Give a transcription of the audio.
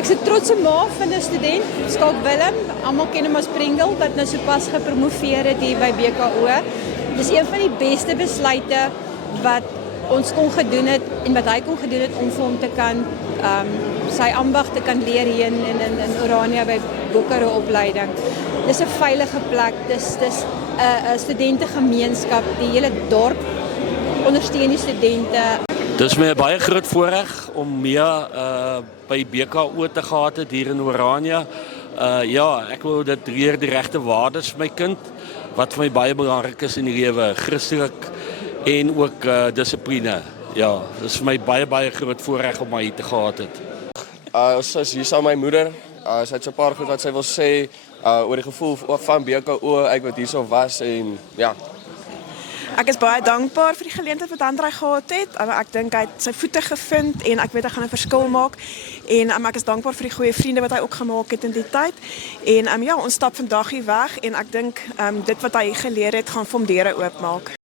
Ek is 'n trotse ma van 'n student, Skalk Willem. Almal ken hom as Pringle, wat nou sopas gepromoveer het hier by BKO. Dis een van die beste besluite wat ons kon gedoen het en wat hy kon gedoen het om vir hom te kan sy ambag te kan leer hier in Orania by Bokkere opleiding. Dis 'n veilige plek, dis 'n studentegemeenskap, die hele dorp ondersteun die studente. Dis my 'n baie groot voorreg om mee by BKO te gehad het hier in Orania. Ja, ek wil dit leer die regte waardes vir my kind, wat vir my baie belangrik is in die lewe, Christelik en ook dissipline. Ja, dis vir my baie groot voorreg om hier te gehad het. Ons is hier saam met my moeder. Sy het so 'n paar goed wat sy wil sê oor die gevoel van BKO, ek wat hierso was en ja. Ek is baie dankbaar vir die geleentheid wat Andrei gehad het. Ek dink hy het sy voete gevind en ek weet hy gaan 'n verskil maak. En ek is dankbaar vir die goeie vriende wat hy ook gemaak het in die tyd. En ja, ons stap vandag hier weg en ek dink dit wat hy geleer het gaan vir hom deure oopmaak.